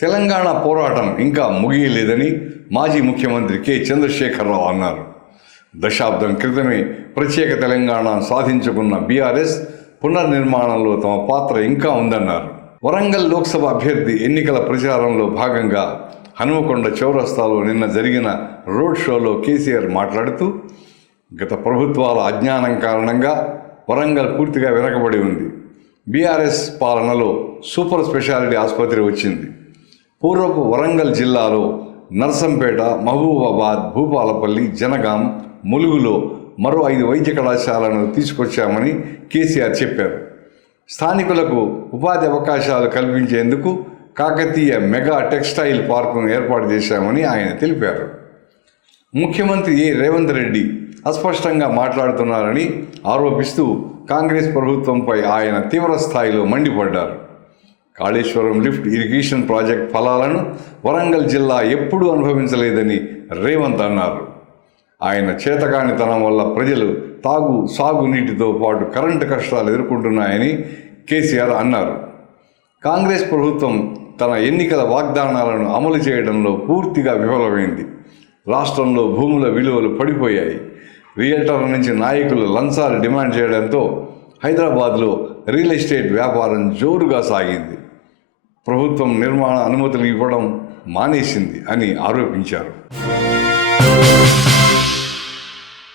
తెలంగాణ పోరాటం ఇంకా ముగియలేదని మాజీ ముఖ్యమంత్రి కె. చంద్రశేఖరరావు అన్నారు. దశాబ్దం క్రితమే ప్రత్యేక తెలంగాణ సాధించుకున్న బీఆర్ఎస్ పునర్నిర్మాణంలో తమ పాత్ర ఇంకా ఉందన్నారు. వరంగల్ లోక్సభ అభ్యర్థి ఎన్నికల ప్రచారంలో భాగంగా హనుమకొండ చౌరస్తాలో నిన్న జరిగిన రోడ్ షోలో కేసీఆర్ మాట్లాడుతూ గత ప్రభుత్వాల అజ్ఞానం కారణంగా వరంగల్ పూర్తిగా వెనకబడి ఉంది. బీఆర్ఎస్ పాలనలో సూపర్ స్పెషాలిటీ ఆసుపత్రి వచ్చింది. పూర్వపు వరంగల్ జిల్లాలో నర్సంపేట మహబూబాబాద్ భూపాలపల్లి జనగాం ములుగులో మరో ఐదు వైద్య కళాశాలను తీసుకొచ్చామని కేసీఆర్ చెప్పారు. స్థానికులకు ఉపాధి అవకాశాలు కల్పించేందుకు కాకతీయ మెగా టెక్స్టైల్ పార్కును ఏర్పాటు చేశామని ఆయన తెలిపారు. ముఖ్యమంత్రి ఏ. రేవంత్ రెడ్డి అస్పష్టంగా మాట్లాడుతున్నారని ఆరోపిస్తూ కాంగ్రెస్ ప్రభుత్వంపై ఆయన తీవ్ర స్థాయిలో మండిపడ్డారు. కాళేశ్వరం లిఫ్ట్ ఇరిగేషన్ ప్రాజెక్ట్ ఫలాలను వరంగల్ జిల్లా ఎప్పుడూ అనుభవించలేదని రేవంత్ అన్నారు. ఆయన చేతకానితనం వల్ల ప్రజలు తాగు సాగునీటితో పాటు కరెంటు కష్టాలు ఎదుర్కొంటున్నాయని కేసీఆర్ అన్నారు. కాంగ్రెస్ ప్రభుత్వం తన ఎన్నికల వాగ్దానాలను అమలు చేయడంలో పూర్తిగా విఫలమైంది. రాష్ట్రంలో భూముల విలువలు పడిపోయాయి. రియల్టర్ల నుంచి నాయకులు లంచాలు డిమాండ్ చేయడంతో హైదరాబాద్లో రియల్ ఎస్టేట్ వ్యాపారం జోరుగా సాగింది. ప్రభుత్వం నిర్మాణ అనుమతులు ఇవ్వడం మానేసింది అని ఆరోపించారు.